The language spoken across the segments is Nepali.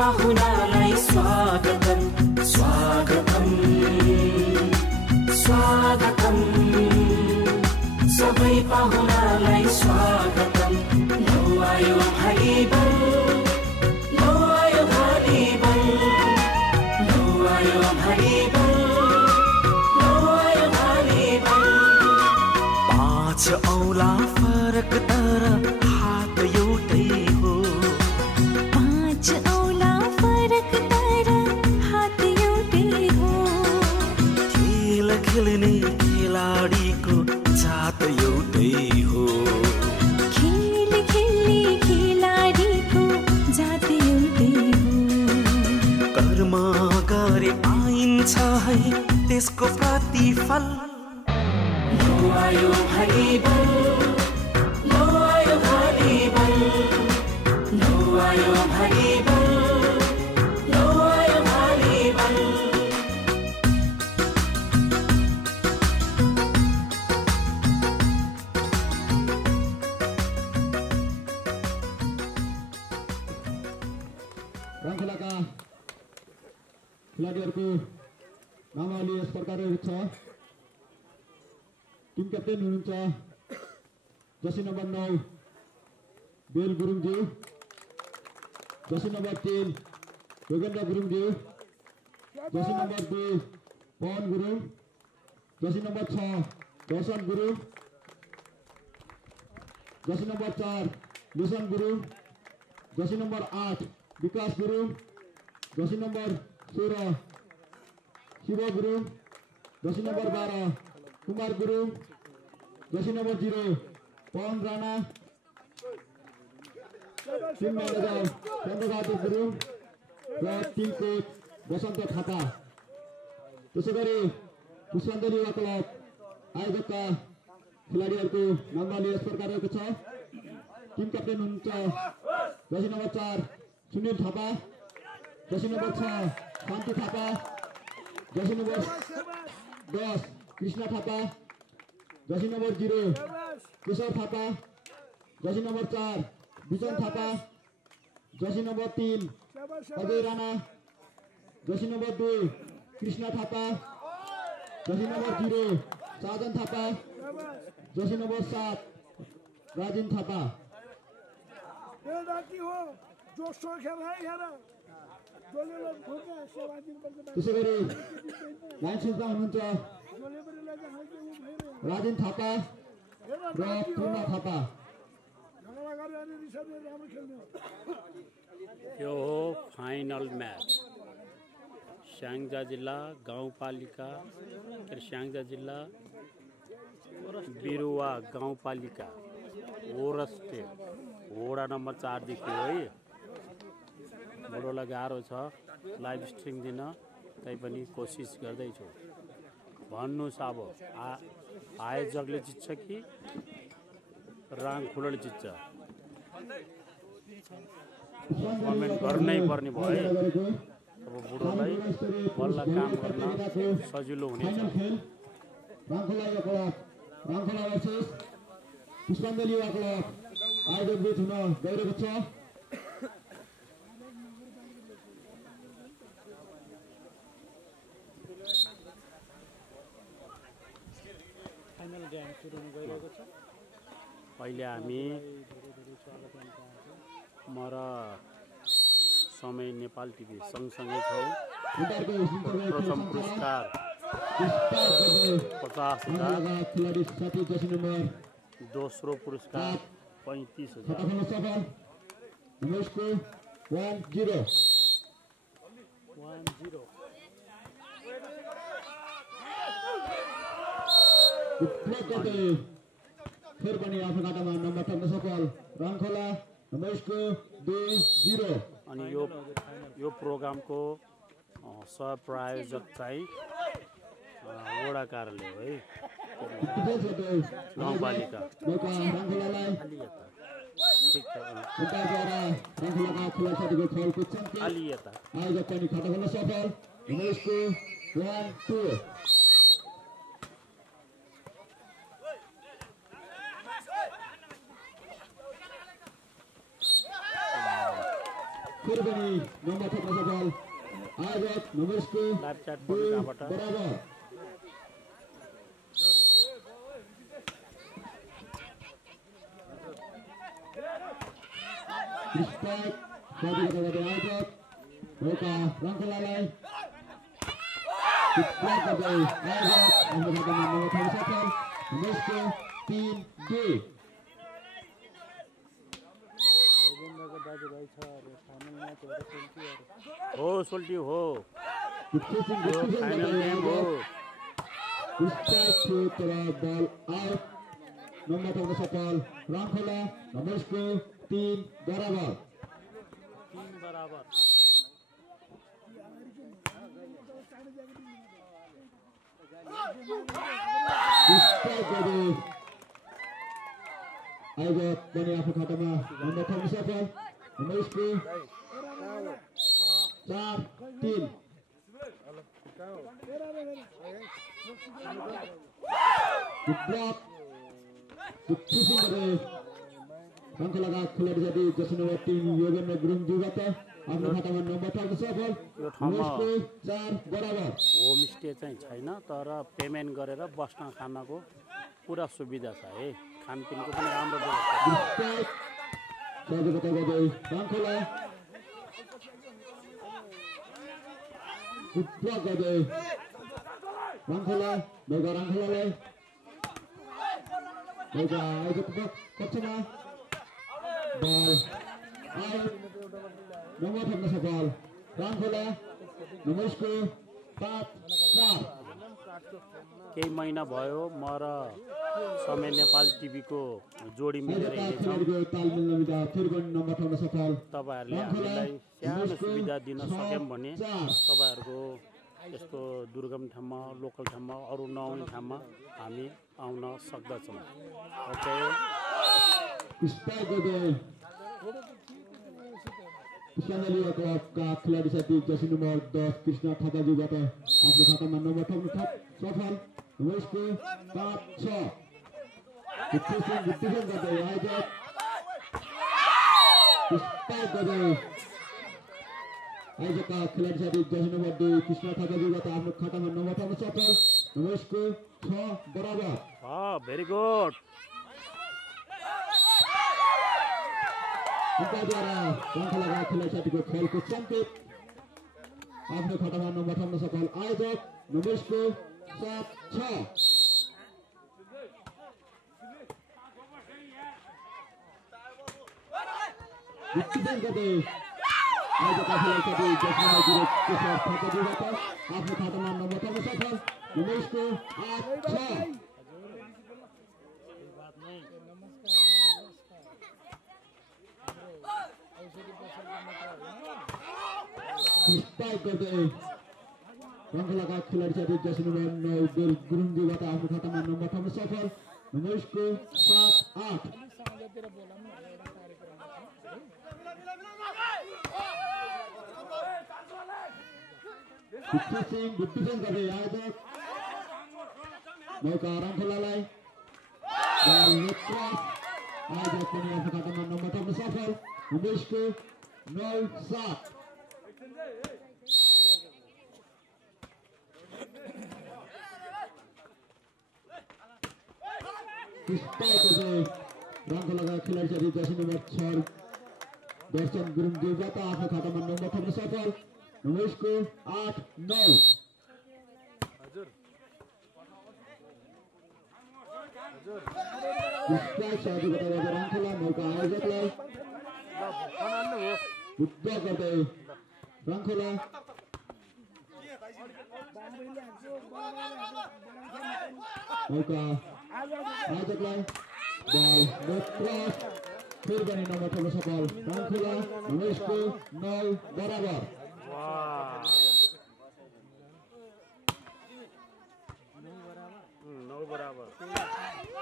पाहुनालाई स्वागतम स्वागतम स्वागतम सबै पाहुनालाई स्वागतम लौ आयो भाइबल लौ आयो भाइबल लौ आयो भाइबल लौ आयो भाइबल पाँच औला फरक तर हात एउटै हो पाँच औला फरक तर हात एउटै हो खेल खेल्ने खेलाडीको जात एउटै हो खेल खेल्ने खेलाडीको जात एउटै हो कर्म गरे पाइन्छ है त्यसको प्रतिफल लौ आयो भाइबल लौ आयो भाइबल लौ आयो भाइबल लौ आयो भाइबल रङखेलाका खेलाडीहरूको नामावली यस प्रकार रहेको छ। टिम क्याप्टेन हुनुहुन्छ जर्सी नम्बर 9 बेल गुरुङज्यू, जर्सी नम्बर 3 योगेन्द्र गुरुङज्यू, jersey number 2 Pawan Gurung, jersey number 6 Darshan Gurung, jersey number 4 Lusan Gurung, jersey number 8 Bikash Gurung, jersey number 16 Shiva Gurung, jersey number 12 Kumar Gurung, jersey number 0 Pawan Rana, team manager Chandrabahadur Gurung र टिम कोच वसन्त थापा। त्यसै गरी पुष्पाञ्जली युवा क्लब आयोजकका खेलाडीहरूको नामवाली यस प्रकार रहेको छ। टिम क्याप्टेन हुनुहुन्छ jersey number 4 Sunil Thapa, jersey number 6 Shanti Thapa, jersey number 10 Krishna Thapa, jersey number 0 Keshav Thapa, jersey number 4 Bijan Thapa, jersey number 3 Ajay Rana, jersey number 2 Krishna Thapa, jersey number 0 Sajan Thapa, jersey number 7 Rajin Thapa. त्यसै गरी लाइन सुजमा हुनुहुन्छ राजिन थापा र पूर्णा थापा। यो हो फाइनल म्याच स्याङ्जा जिल्ला गाउँपालिका स्याङ्जा जिल्ला बिरुवा गाउँपालिका ओरस्टे वडा नम्बर 4 देखि है। बडोलाई गाह्रो छ लाइभ स्ट्रिम दिन, तैपनि कोसिस गर्दैछु। भन्नुहोस् अब आयोजकले जित्छ कि राङ खुलले जित्छ? कमेन्ट गर्नै पर्ने भयो है। अब बुढोलाई बल्ल काम गर्न सजिलो हुनेछ। राङखोला वर्सेस पुष्पाञ्जली युवा क्लब आयोजक बीच हुन गइरहेको छ। अहिले हामी म र समय नेपाल टिभी सँगसँगै छौँ। प्रथम पुरस्कार 50,000, दोस्रो पुरस्कार 35,000। 1-0 फेरि पनि आफ्नो घाटामा नम्बर थप्न सफल राङखोला नम्बरको 2-0। अनि यो प्रोग्रामको सहप्रायोजक चाहिँ वडा कार्यालय हो है, गाउँपालिका। राङखोलालाई आयोजक पनि खाता खोल्न सफल नम्बरको 1-2। फेरि पनि नम्बर थप्न सफल आयोजक नमस्ते लाइभ च्याट पनि कहाँबाट बराबर Respect bagi kepada Aijat, mereka Rangkalalai. Kita bagi Aijat, mereka nomor 31, Meske Team B. हो सोल्टी हो Final game हो Respect to the ball out. Nomor 31 Rangkala, Meske Team बराबर 3 बराबर आयोजक पनि आफ्नो खातामा नम्बर थप्न सफल नमस्ते 4-3 ब्लक पुसिङ गरे Rangkala खेलाडी साथी जसो नम्बर 3 योगेन्द्र गुरुङज्यूबाट आफ्नो खातामा नम्बर थप्न सफल नमस्ते 4 बराबर होमस्टे चाहिँ छैन तर पेमेन्ट गरेर बस्न खानको पुरा सुविधा छ है खानपिनको पनि राम्रो व्यवस्था Rangkala Putra gade Rangkala Mega Rangkala Mega ayo kocana ball out nomor थप्न सफल Rangkala नमस्ते 5-4 केही महिना भयो म र समय नेपाल टिभीको जोडी मिलेर हिँडेछौँ तपाईहरुले हामीलाई सानो सुविधा दिन सक्यौं भने तपाईहरुको यस्तो दुर्गम ठाउँमा लोकल ठाउँमा अरु नआउने ठाउँमा हामी आउन सक्दछौँ ओके Kisanalia Club का खिलाडी साथी जर्सी नम्बर 10 कृष्ण थापाज्यूबाट आफ्नो खातामा नम्बर थप्न सफल नमस्ते 5-6 गुट्टिसन गर्दै आयोजक स्पाइक गर्दै आयोजकका खिलाडी साथी जर्सी नम्बर 2 कृष्ण थापाज्यूबाट आफ्नो खातामा नम्बर थप्न सफल नमस्ते 6 बराबर भेरी गुड द्वारा Rangkala खेलाडी साथीको खेलको सङ्केत आफ्नो खातामा नम्बर थप्न सफल आयोजक नमस्ते 7-6 गुट्टिसन गर्दै आयोजकका खेलाडी साथी जसमा केशव थापाज्यूबाट आफ्नो खातामा नम्बर थप्न सफल नमस्ते 8-6 स्पाइक गर्दै Rangkala का खिलाडी साथी जर्सी नम्बर 9 गुरुङज्यूबाट आफ्नो खातामा नम्बर थप्न सफल नमस्ते 7-8 गुट्टिसन गर्दै आयोजक मौका Rangkalaलाई आयोजक पनि आफ्नो खातामा नम्बर थप्न सफल नमस्ते 9-7 Rangkala का खिलाडी साथी जर्सी नम्बर 6 दर्शन गुरुङज्यूबाट आफ्नो खातामा नम्बर थप्न सफल नमस्ते 8-9 Rangkala मौका आयोजकलाई बुद्ध गर्दै Rangkala मौका आयोजकलाई बल क्रस फेरि पनि नम्बर थप्न सफल Rangkala नमस्ते 9 बराबर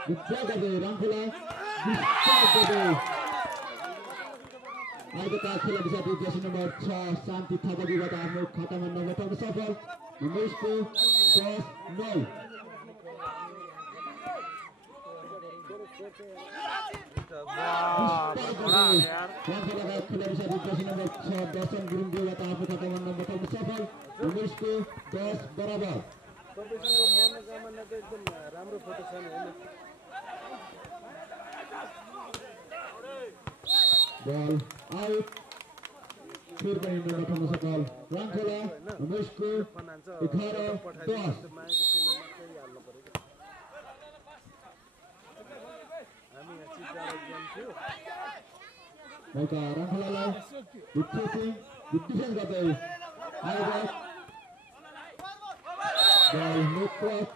बुद्ध गर्दै Rangkala आयोजकका खेलाडी साथी जर्सी नम्बर 6 शान्ति थापाज्यूबाट आफ्नो खातामा नम्बर थप्न सफल नमस्ते 10-9 खिलाड़ी साथी जर्सी नंबर 6 दर्शन गुरुङज्यूबाट आफ्नो खातामा नम्बर थप्न सफल। उमेश को 10 बराबर। राम्रो फोटो छ नि हैन बल आउट। फिर पनि नम्बर थप्न सफल। रामखोला उमेश को 11-10। मौका रामखोलालाई विट्ठी सिंह डिफेन्स गर्दै आयोजक बल मिड क्रस।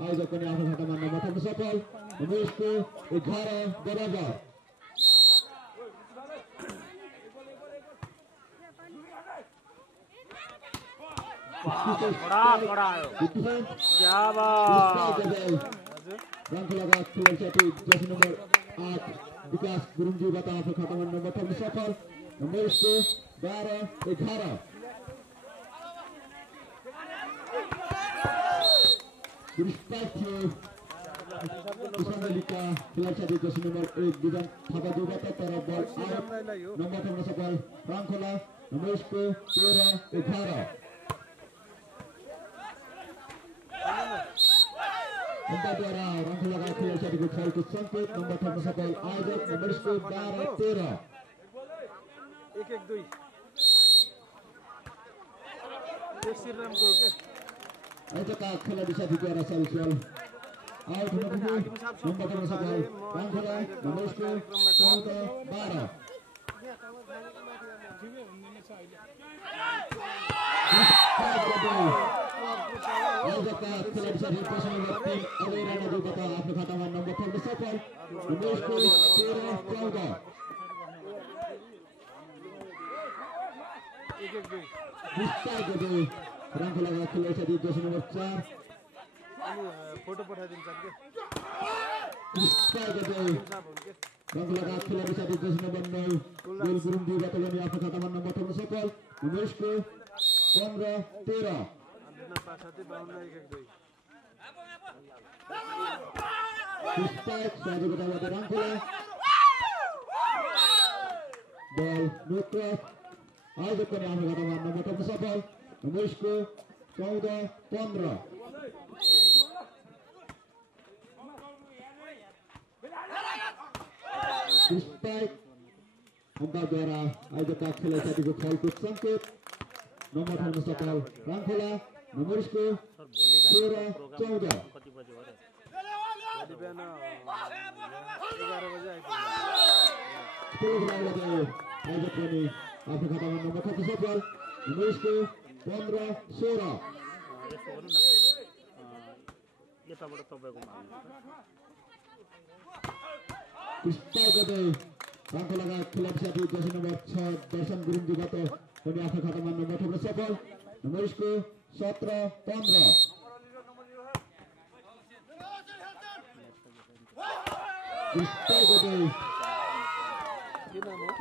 आयोजक पनि आफ्नो खातामा नम्बर थप्न सफल। उमेशको 11 बराबर। रामखोलाका खेलाडी साथी जर्सी नम्बर 8 विकास गुरुङज्यूबाट आफ्नो खातामा नम्बर थप्न सफल। उमेशको 12-11। किसानलीका खेलाडी साथी जर्सी नम्बर 1 विजन थापाज्यूबाट तर बल आउट। नम्बर थप्न सफल रामखोला। उमेशको 13-11। द्वारा रामखोलाका खेलाडी साथीको खेलको सङ्केत नम्बर थप्न सफल आयोजक उमेशको 12-13। 1-1-2 श्रीरामको के आयोजकका खेलाडी साथीद्वारा सर्भिस आउट हुन पुग्यो। नम्बर थप्न सफल रामखोला। उमेशको 14-12। आयोजकका खेलाडी साथी प्रश्न नम्बर 3 अजय राणाज्यूबाट आफ्नो खातामा नम्बर थप्न सफल। उमेशको 13-14। रामखोलाका खेलाडी साथी जर्सी नम्बर 4 फोटो पठाइदिन्छ के रामखोलाका खेलाडी साथी जर्सी नम्बर 9 गोल गुरुङज्यूबाट पनि आफ्नो खातामा नम्बर थप्न सफल। उमेशको 15-13। सहयोगिताबाट रामखोला बल नो क्रस। आयोजक पनि आफ्नो खातामा नम्बर थप्न सफल। उमेशको 14-15। अम्पायरद्वारा आयोजकका खेलाडी साथीको खेलको सङ्केत नम्बर थप्न सफल रामखोला। उमेशको 13-14। आयोजक पनि आफ्नो खातामा नम्बर थप्न सफल। उमेशको 15-16। रामखोलाका खेलाडी साथी जर्सी नम्बर 6 दर्शन गुरुङज्यूबाट पनि आफ्नो खातामा नम्बर थप्न सफल। उमेशको 17-15।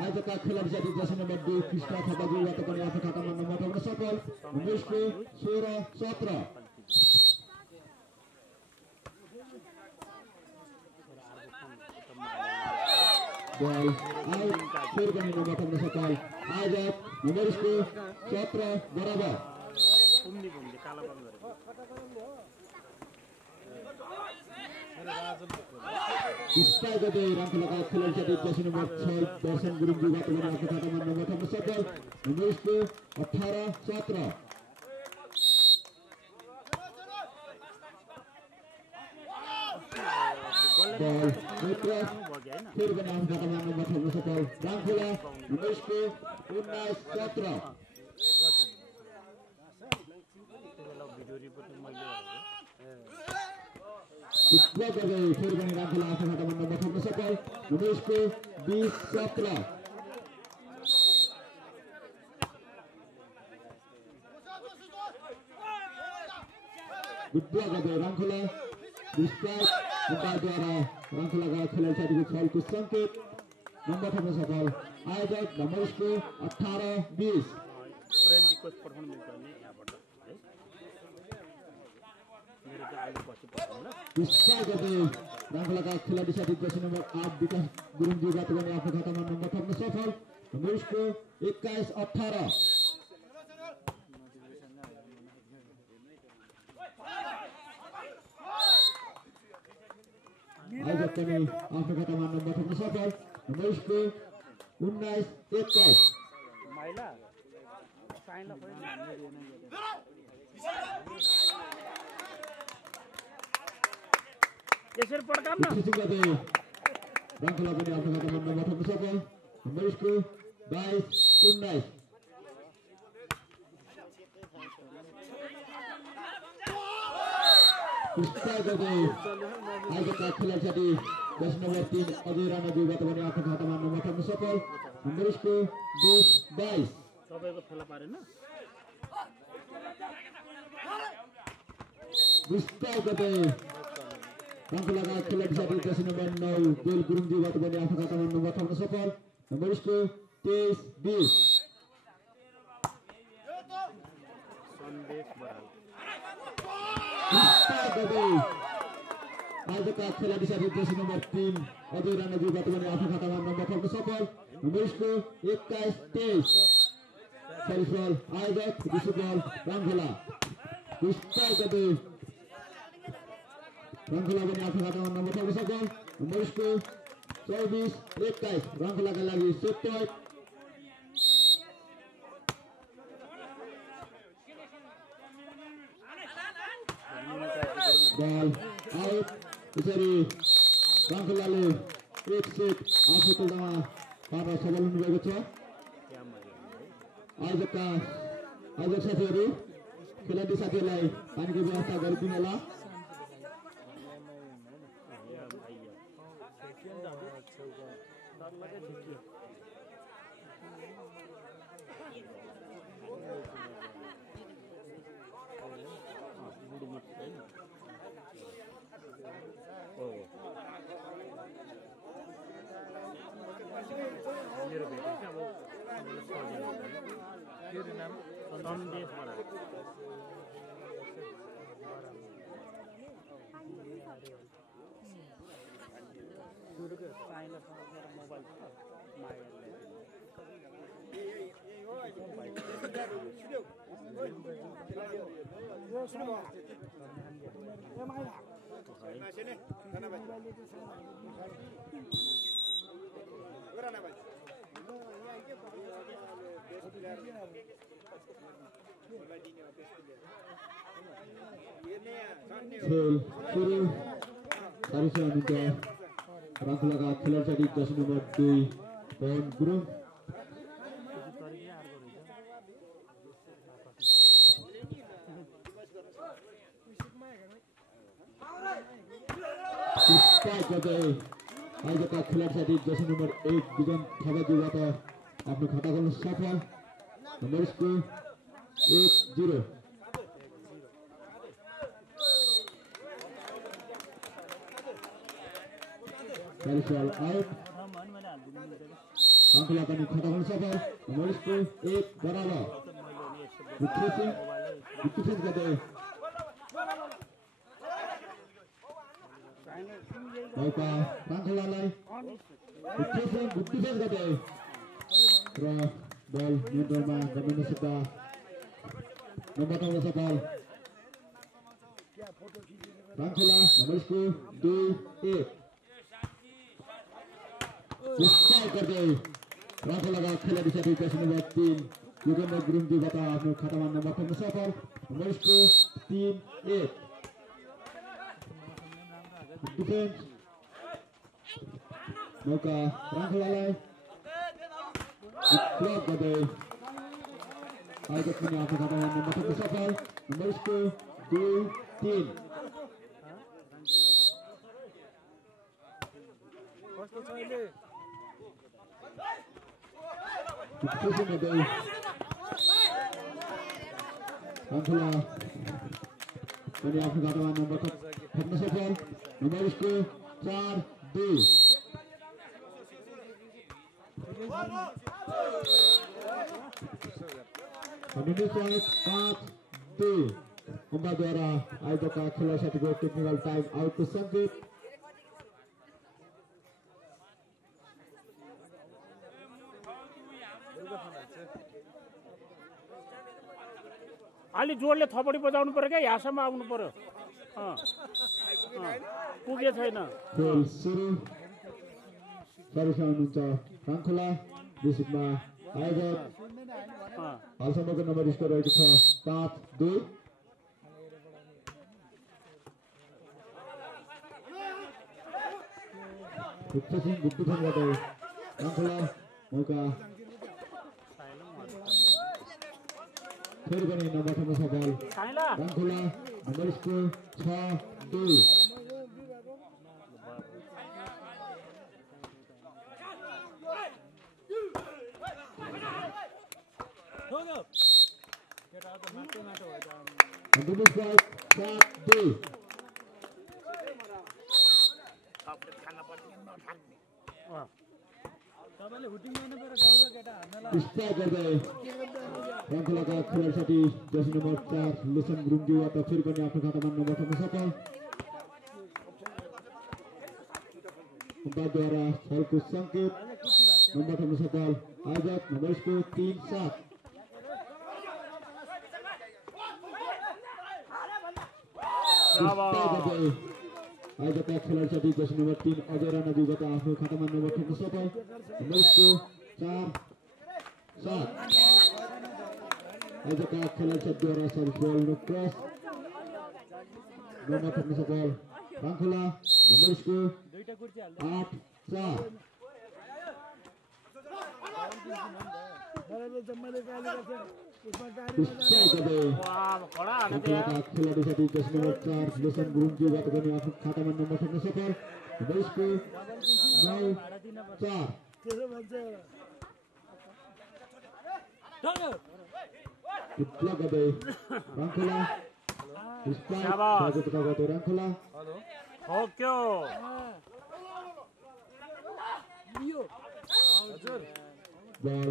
आयोजकका खेलाडी साथी जर्सी नम्बर 2 कृष्ण थापाज्यूबाट पनि आफ्नो खातामा नम्बर थप्न सफल। उमेशको 16-17। बल आउट। फिर पनि नम्बर थप्न सफल आयोजक उमेशको 17 बराबर। रामखोलाका खेलाडी साथी जर्सी नम्बर 6 दर्शन गुरुङज्यूबाट पनि आफ्नो खातामा नम्बर थप्न सफल। उमेशको 18-17। बल फिर पनि आफ्नो खातामा नम्बर थप्न सफल रामखोला। उमेशको 19-17। फिर पनि रामखोला आफ्नो खातामा नम्बर थप्न सफल। उमेशको 20-17। रामखोला द्वारा रामखोलाका खेलाडी साथीको खेलको सङ्केत नम्बर थप्न सफल आयोजक उमेशको 18-20। रामखोलाका खेलाडी साथी जर्सी नम्बर 8 विकास गुरुङज्यूबाट पनि आफ्नो खातामा नम्बर थप्न सफल। नम्बर उसको 21-18 आयोजक पनि आफ्नो खातामा नम्बर थप्न सफल। नम्बर उसको 19-21 माइला साइनला खोइ यसरी पड्काम न रामखोला पनि आफ्नो खातामा नम्बर थप्न सफल। नम्बर उसको 22-19 आयोजकका खेलाडी साथी जर्सी नम्बर 3 अजय राणाज्यूबाट पनि आफ्नो खातामा नम्बर थप्न सफल। नम्बर उसको 20-22 तपाईको फेला पारेन रामखोलाका खेलाडी साथी जर्सी नम्बर 9 बेल गुरुङज्यूबाट पनि आफ्नो खातामा नम्बर थप्न सफल। नम्बर उसको 23-20 आयोजकका खेलाडी साथी जर्सी नम्बर 3 अजय राणाज्यूबाट पनि आफ्नो खातामा नम्बर थप्न सफल। नम्बर उसको 21-23 सर्भिस आयोजक रिसिभ बल रामखोला रामखोला पनि आफ्नो खातामा नम्बर थप्न सफल। नम्बर उसको 24-21 रामखोलाका लागि सेट पॉइन्ट। बल आउट। यसरी रामखोलाले एक सेट आफू खेल्दामा पार्न सफल हुनुभएको छ। आयोजक साथीहरू खेलाडी साथीहरूलाई पानीको व्यवस्था गरिदिनु होला। खेल सुरु तारिसेमा हुन्छ रामखोलाका खेलाडी साथी जर्सी नम्बर 2 पवन गुरुङ आयोजकका खेलाडी साथी जर्सी नम्बर 1 विजन थापाज्यूबाट आफ्नो खाता खोल्न सफल। नम्बर उसको 1-0 सर्भिस आउट। रामखोला पनि खाता खोल्न सफल। नम्बर उसको 1 बराबर गर्दै मौका रामखोलालाई डिफेन्स गर्दै र बल नियन्त्रणमा गर्न नसक्दा नम्बर थप्न सफल। रामखोला नम्बर उसको 2-1 गर्दै रामखोलाका खेलाडी साथी जर्सी नम्बर 3 योगेन्द्र गुरुङज्यूबाट आफ्नो खातामा नम्बर थप्न सफल। नम्बर उसको 3-1 डिफेन्स मौका रामखोलालाई ब्लक गर्दै आयोजक पनि आफ्नो खातामा नम्बर थप्न सफल। नम्बर उसको 2-3 रामखोला पनि आफ्नो खातामा नम्बर थप्न सफल। नम्बर उसको 4-2 5-2 अम्पायरद्वारा आयोजकका खेलाडी साथीको टेक्निकल टाइम आउटको सङ्केत। अलि जोडले थपडी बजाउनु पर्यो क्या यहाँसम्म आउनु पर्यो पुगे छैन खेल सुरु सर्भिसमा हुनुहुन्छ राङखोला विश्वमा आयोजक हालसम्मको नम्बर स्कोर रहेको छ 5-2 गुप्तसिंह गुप्तथनबाट राङखोला मौका फेरि पनि नम्बर ठम्न सफल राङखोला नम्बर स्कोर 6-2 राङखोलाका खेलाडी साथी जर्सी नम्बर 4 लेसन गुरुङज्यूबाट फेरि पनि आफ्नो खातामा नम्बर ठम्न सफल उम्पायरद्वारा फलको सङ्केत नम्बर ठम्न सफल आयोजक नम्बर स्कोर 3-7 आयोजकका खेलाडी साथी जर्सी नम्बर 3 अजय राणाज्यूबाट आफ्नो खातामा नम्बर ठम्न सफल नम्बर स्कोर 4-7 आयोजकका खेलाडी साथीद्वारा सर्भिस बल क्रस नम्बर ठम्न सफल राङखोला नम्बर स्कोर 8-4 खेलाडी साथी जर्सी नम्बर 4 लेसन गुरुङज्यूबाट पनि आफ्नो खातामा नम्बर ठम्न सफल नम्बर स्कोर 9-4 राङखोला राङखोला बल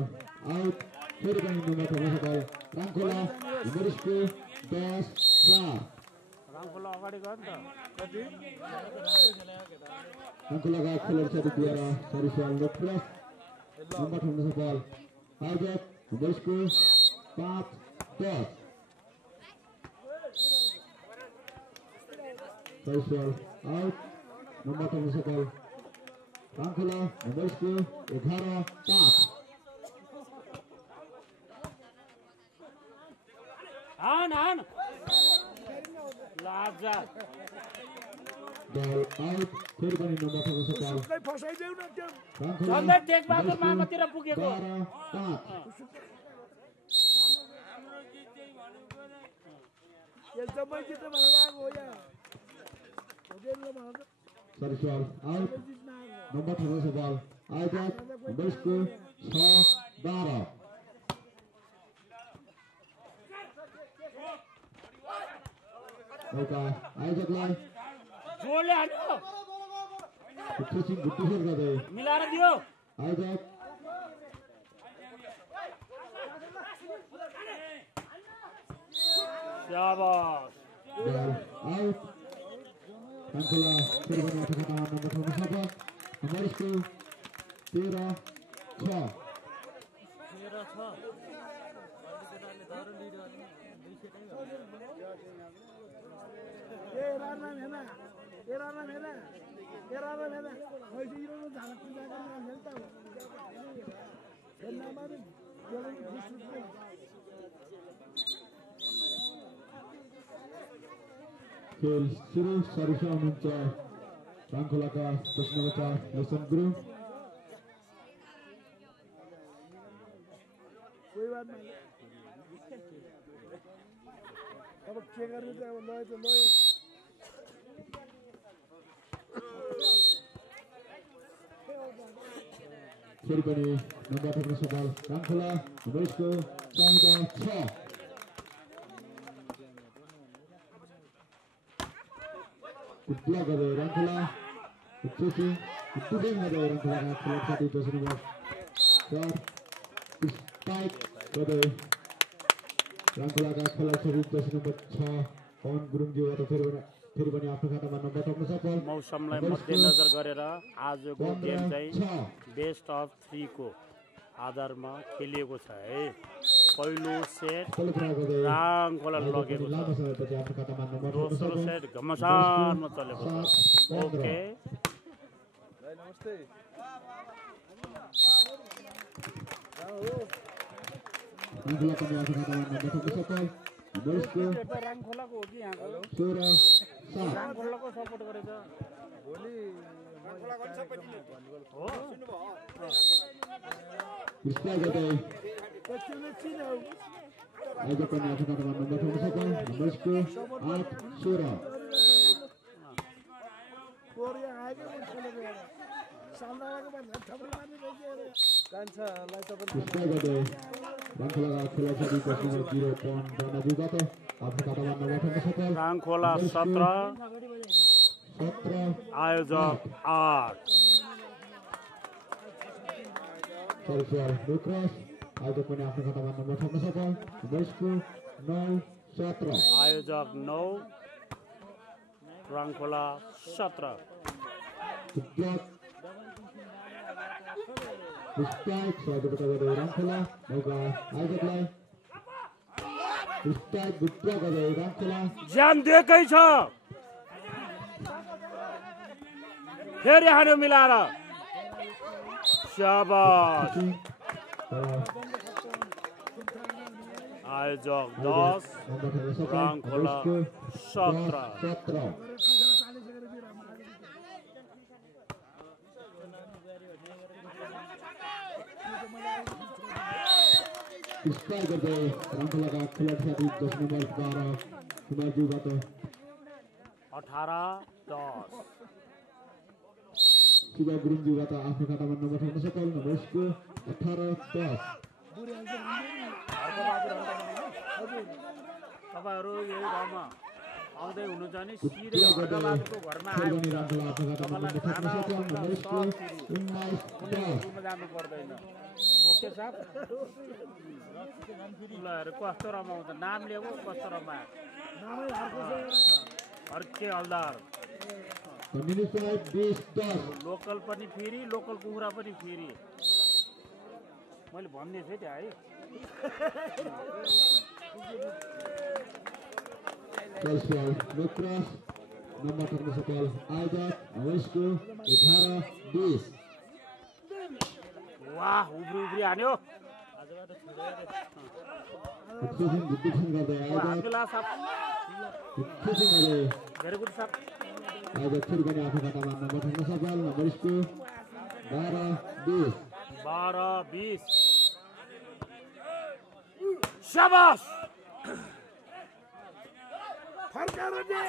आउट फेरि पनि नम्बर ठम्न सफल राङखोला नम्बर स्कोर 10-4 राङखोलाका खेलाडी साथीद्वारा सर्भिस बल क्रस नम्बर ठम्न सफल आयोजक नम्बर स्कोर 5-10 सर्भिस बल आउट नम्बर ठम्न सफल राङखोला नम्बर स्कोर 11-5 बल आउट फेरि पनि नम्बर ठम्न सफल मामातिर पुगेको 12-5 सर्भिस बल आउट नम्बर ठम्न सफल आयोजक नम्बर स्कोर 6-12 मौका आयोजकलाई जोडले हान्यो गुप्तसिंह गुप्तसिंह गर्दै मिलाएर दियो आयोजक शाबाश बल आउट राङखोला फेरि पनि आफ्नो खातामा नम्बर ठम्न सफल नम्बर स्कोर 13-6 खेल सुरु सर्भिसमा हुनुहुन्छ राङखोलाका जर्सी नम्बर 4 लेसन गुरुङ अब के गर्ने त अब लय त लय फेरि पनि नम्बर ठम्न सफल राङखोला नम्बर स्कोर 14-6 कुट्ला गर्दै राङखोला गुप्तसिंह गर्दै राङखोलाका खेलाडी साथी जर्सी नम्बर 4 स्पाइक गर्दै राङखोलाका खेलाडी साथी जर्सी नम्बर 6 पवन गुरुङज्यूबाट फेरि पनि आफ्नो खातामा नम्बर ठम्न सफल मौसमलाई मध्यनजर गरेर आजको गेम चाहिँ बेस्ट अफ 3 को आधारमा खेलिएको छ है। पहिलो सेट तल प्रयोग गर्दै राङखोलाले लगेको छ लामो समयपछि आफ्नो खातामा नम्बर दोस्रो सेट घमसानमा चलेको छ ओके नमस्ते राङखोला पनि आफ्नो खातामा नम्बर थप्न सफल नम्बरको राङखोलाको हो कि यहाँको 16 7 राङखोलाको सपोर्ट गरेछ भोलि हो विस्तार गर्दै आज पनि आफ्नो खातामा नम्बर थप्न सफल नम्बरको 8 16 कोरिया आएको खेलेको सामनाको भन्दा थप्रै मार्ने रहेछ कान्छालाई तपाईँ विस्तार गर्दै राङखोलाका खेलाडी प्रश्न 0 पॉइंट बन्नजुबाट आफ्नो खातामा नम्बर थप्न सफल राङखोला 17 आयोजक 8 सरस्वती लुक्रास आज पनि आफ्नो खातामा नम्बर थप्न सफल नम्बरको 9 17 आयोजक 9 राङखोला 17 स्ट्राइक सहयोगिता गर्दै राङखोला मौका आयोजकलाई स्ट्राइक विड्र गर्दै राङखोला ज्यान दिएकै छ फेरि हान्यो मिलाएर शाबाश आयोजक 10 राङखोला 17 स्ट्राइक गर्दै राङखोलाका खेलाडी साथी 10 नम्बर 12 कुमारज्यूबाट 18-10 शिवा गुरुङज्यूबाट आफ्नो खातामा नम्बर थप्न सफल नम्बरको 18-10 तपाईहरु यही गाउँमा आउँदै हुनुहुन्छ नि सिधै हर्कबाबुको घरमा आयो राङखोला आफ्नो खातामा नम्बर थप्न सफल नम्बरको 19-10 जानु पर्दैन ओके साहब लहरु कस्तो रमाउँछ नाम लिएको कस्तो रमायो हर्के हलदार कम्युनिटी 20-10 लोकल पनि फेरि लोकल कुखुरा पनि फेरि मैले भन्ने थिएँ त्यहाँ है सरस्वती लुक्रास नम्बर थप्न सफल आयोजक अवश्यको 11-20 वाह उब्री हान्यो डिक्टेसन गर्दै आयोजक अब्दुल्ला साहब डिक्टेसन गर्दै भेरी गुड साहब आयोजक फेरि पनि आफ्नो खातामा नम्बर थप्न सफल नम्बरको 12-20 12-20 शाबाश फर्काएर दे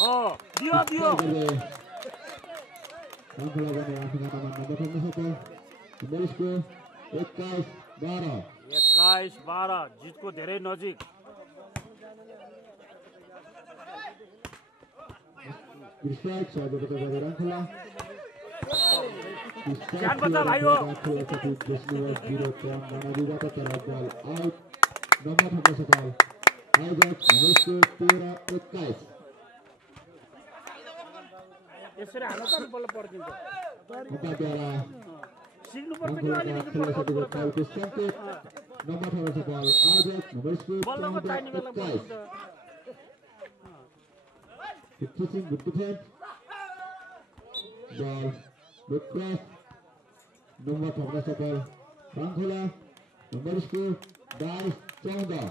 हो दियो दियो राङखोला पनि आफ्नो खातामा नम्बर थप्न सफल नम्बरको 21-12 21-12 जितको धेरै नजिक स्ट्राइक सहयोगिता गर्दै राङखोला ध्यान बच्चा भाइयो खेलाडी 10 नम्बर 0 पॉइंट बन्नजुबाट तर बल आउट नम्बर थप्न सफल आयोजक नम्बरको 13-21 यसरी हाल्नु त बल्ल पर्दिन्छ उपाद्वारा सिक्नु पर्छ कि राङखोलाका अलिकति खेलाडीको टाउको सङ्केत नम्बर थप्न सफल आयोजक नम्बरको बल्लको चाहिने बेला 21 Fixing good defense. Ball. Good cross. Number थप्न सफल राङखोला नम्बरको 22-14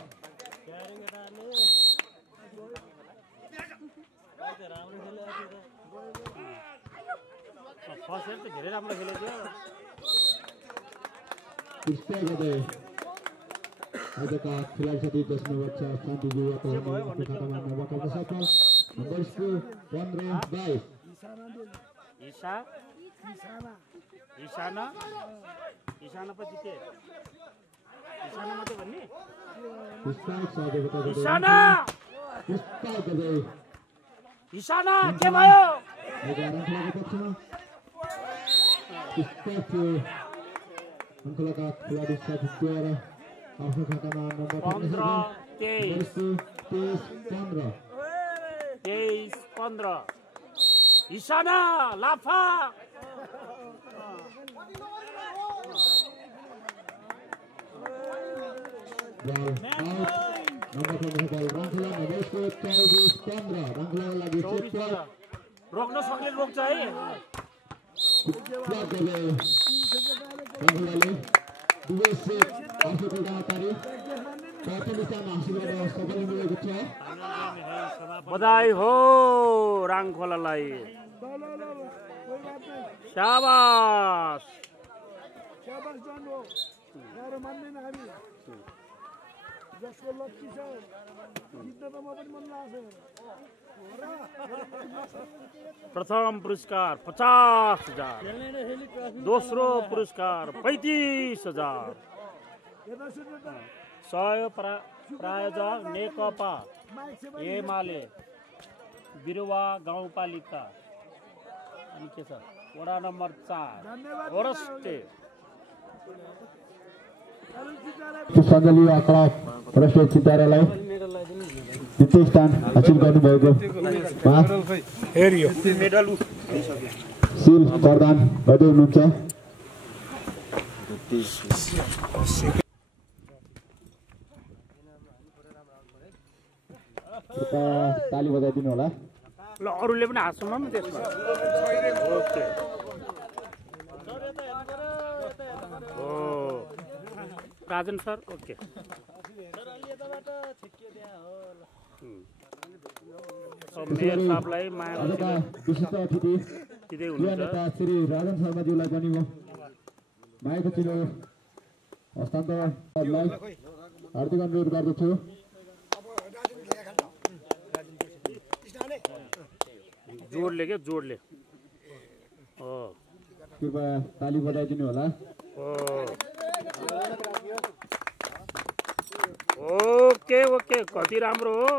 फर्स्ट सेट त धेरै राम्रो खेलेको कृष्ण गर्दै आजका खेलाडी साथी 10 नम्बर 6 शान्ति जुवाको आफ्नो खातामा नम्बर थप्न सफल नम्बरको 15-22 ईशाना पछि के ईशाना मात्रै भन्ने कृष्ण सहयोगिता गर्दै ईशाना कृष्ण गर्दै ईशाना के भयो राङखोलाको पक्षमा कृष्ण राङखोलाका खेलाडी साथीद्वारा आफ्नो खातामा नम्बर थप्न सफल 23-15 ईशाना लाफा बल आउट नम्बर 15 बल राङ्खला नम्बरको 24-15 राङ्खलाको लागि रोक्न सक्ने रोक्छ है ब्लक गरे राङ्खलाले दुवै सेट आफूको डाटारी प्रथम स्थान हासिल गर्न सफल मिलेको छ बधाई हो राङखोलालाई शाबाश शाबाश जानु गाह्रो मान्दैन हामी जसको लक्ष्य छ जित्न त म पनि मन लाग्छ प्रथम पुरस्कार 50,000 दोस्रो पुरस्कार 35,000 सहयोग प्रायोजक नेकपा एमाले बिरुवा गाउँपालिका अनि के छ वडा नम्बर 4 होरस्टे पुष्पाञ्जली युवा क्लब प्रस्टेट चितारालाई द्वितीय स्थान हासिल गर्नुभएको सिल प्रदान गर्दै हुनुहुन्छ ताली बजाइदिनु होला ल अरूले पनि हात समाउनु त्यसमा ओके ओ राजन सर ओके मेयर साहबलाई माया विशिष्ट अतिथि दिँदै हुनुहुन्छ श्री राजन शर्माज्यूलाई पनि म मायाको चिनो हस्तान्तरणलाई हार्दिक अनुरोध गर्दछु जोडले के जोडले कृपया ताली बजाइदिनु होला ओके ओके कति राम्रो हो